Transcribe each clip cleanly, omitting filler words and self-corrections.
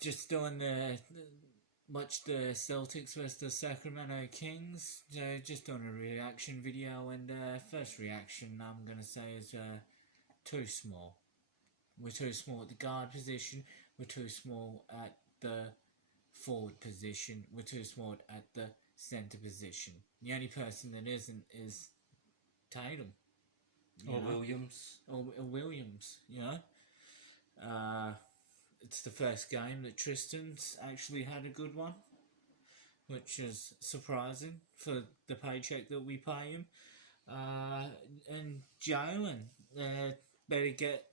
Just doing watched the Celtics versus the Sacramento Kings. Just doing a reaction video, and first reaction I'm gonna say is too small. We're too small at the guard position. We're too small at the forward position. We're too small at the center position. The only person that isn't is Tatum. Or Williams. Or Williams, you know. It's the first game that Tristan's actually had a good one, which is surprising for the paycheck that we pay him. And Jalen better get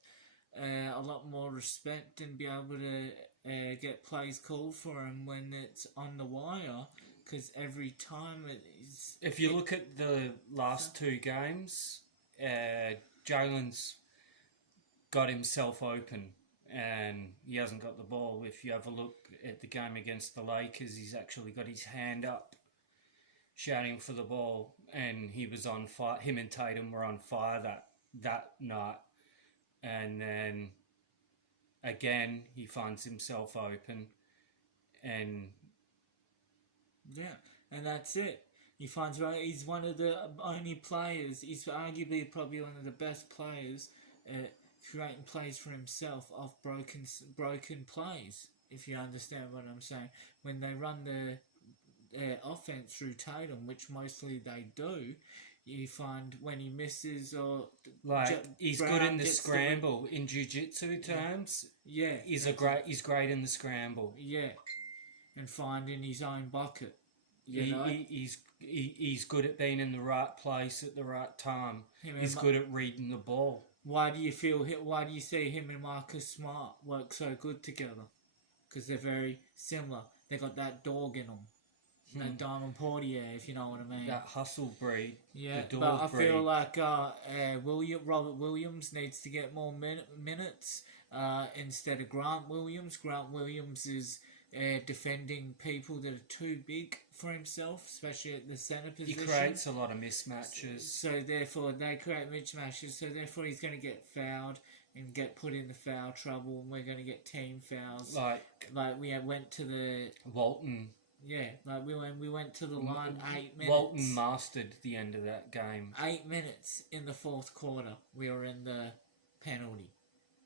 a lot more respect and be able to get plays called for him when it's on the wire, because every time it is... If you look at the last two games, Jalen's got himself open and he hasn't got the ball. If you have a look at the game against the Lakers, he's actually got his hand up shouting for the ball, and he was on fire. Him and Tatum were on fire that night. And then again he finds himself open, and yeah, and that's it. He finds out he's one of the only players. He's arguably probably one of the best players at creating plays for himself off broken plays. If you understand what I'm saying, when they run the offense through Tatum, which mostly they do, you find when he misses or he's Brown good in the scramble in jiu-jitsu terms. Yeah, he's great in the scramble. Yeah, and finding his own bucket. He's good at being in the right place at the right time. He's good at reading the ball. Why do you see him and Marcus Smart work so good together? Because they're very similar. They got that dog in them. That Diamond Portier, if you know what I mean. That hustle breed. Yeah, but I feel like Robert Williams needs to get more minutes instead of Grant Williams. Grant Williams is defending people that are too big for himself, especially at the center position. He creates a lot of mismatches. So therefore, they create mismatches. So therefore, he's going to get fouled and get put in the foul trouble, and we're going to get team fouls. Like we went to the Walton. Yeah, like we went to the line 8 minutes. Walton mastered the end of that game. 8 minutes in the fourth quarter, we were in the penalty.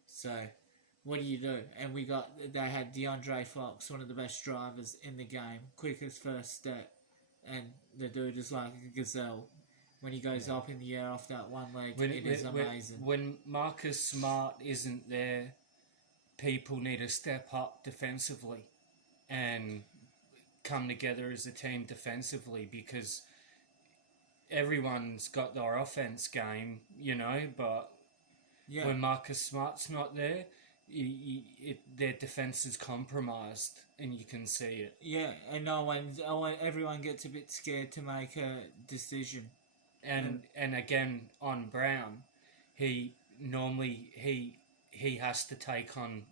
So, what do? And they had DeAndre Fox, one of the best drivers in the game, quickest first step, and the dude is like a gazelle. When he goes up in the air off that one leg, it is amazing. When Marcus Smart isn't there, people need to step up defensively and come together as a team defensively, because everyone's got their offense game, you know, but when Marcus Smart's not there, their defense is compromised, and you can see it. Yeah, and everyone gets a bit scared to make a decision. And again, on Brown, he has to take on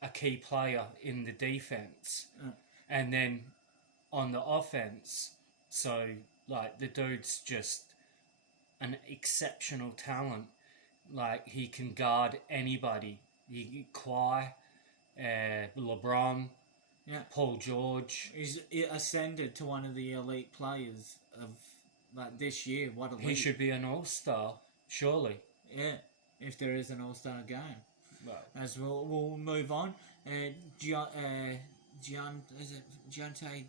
a key player in the defense. And then on the offense, so like the dude's just an exceptional talent. Like he can guard anybody. Kawhi, LeBron, Paul George. He's ascended to one of the elite players of like this year. What elite? He should be an all-star, surely. Yeah, if there is an all-star game. Right. As we'll move on. Javonte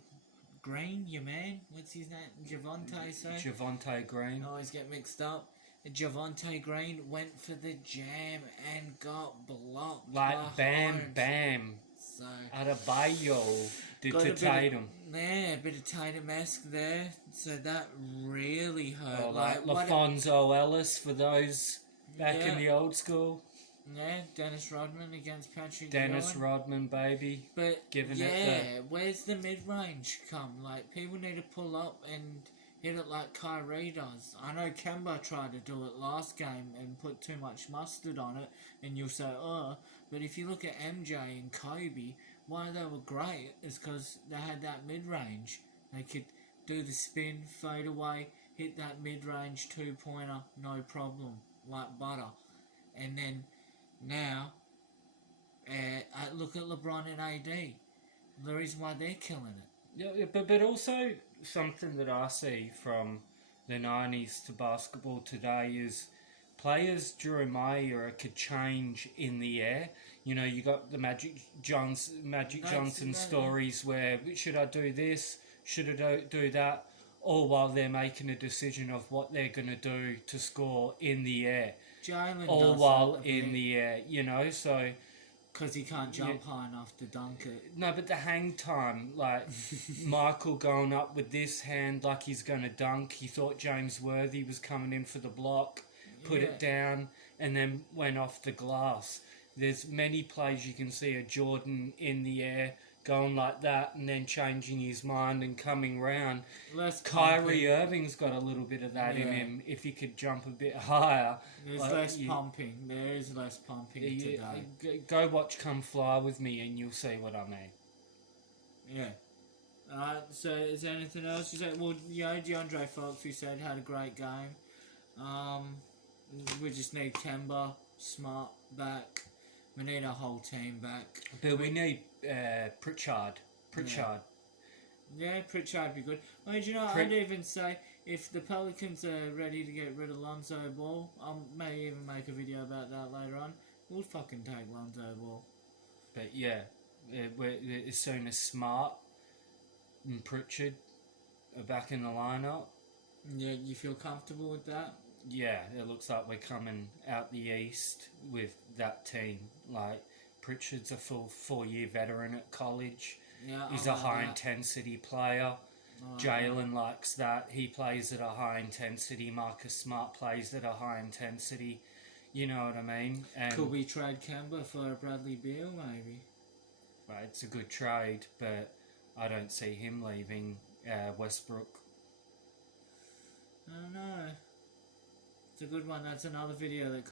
Green, your man? What's his name? Javonte, say? Javonte Green. I always get mixed up. Javonte Green went for the jam and got blocked. Like bam. So Adebayo did to Tatum. A bit of Tatum-esque there. So that really hurt. Oh, like LaFonso Ellis for those back in the old school. Yeah, Dennis Rodman against Patrick Dennis Ewing. Rodman, baby. But where's the mid-range come? Like, people need to pull up and hit it like Kyrie does. I know Kemba tried to do it last game and put too much mustard on it, and you'll say, but if you look at MJ and Kobe, why they were great is because they had that mid-range. They could do the spin, fade away, hit that mid-range two-pointer, no problem, like butter. And then now, look at LeBron and AD. The reason why they're killing it. Yeah, but also something that I see from the 90s to basketball today is players during my era could change in the air. You know, you got the Magic Johnson stories where, should I do this? Should I do that? All while they're making a decision of what they're going to do to score in the air. Jalen All does while that a in bit. the air, you know, so... Because he can't jump high enough to dunk it. No, but the hang time, like Michael going up with this hand like he's going to dunk. He thought James Worthy was coming in for the block, put it down, and then went off the glass. There's many plays you can see a Jordan in the air going like that and then changing his mind and coming round. Kyrie Irving's got a little bit of that in him. If he could jump a bit higher. There's less pumping. There is less pumping today. Go watch Come Fly With Me and you'll see what I mean. Yeah. Alright, so is there anything else you said? Well, you know, DeAndre Fox, we said, had a great game. We just need Kemba, Smart back. We need our whole team back. But we need Pritchard. Yeah, Pritchard would be good. Well, do you know, I'd even say if the Pelicans are ready to get rid of Lonzo Ball, I may even make a video about that later on. We'll fucking take Lonzo Ball. But yeah, as soon as Smart and Pritchard are back in the lineup. Yeah, you feel comfortable with that? Yeah, it looks like we're coming out the east with that team. Like, Pritchard's a full 4-year veteran at college. Yeah, he's a high-intensity player. Jalen likes that. He plays at a high intensity. Marcus Smart plays at a high intensity. You know what I mean? And could we trade Kemba for Bradley Beal, maybe? Well, it's a good trade, but I don't see him leaving Westbrook. I don't know. It's a good one. That's another video that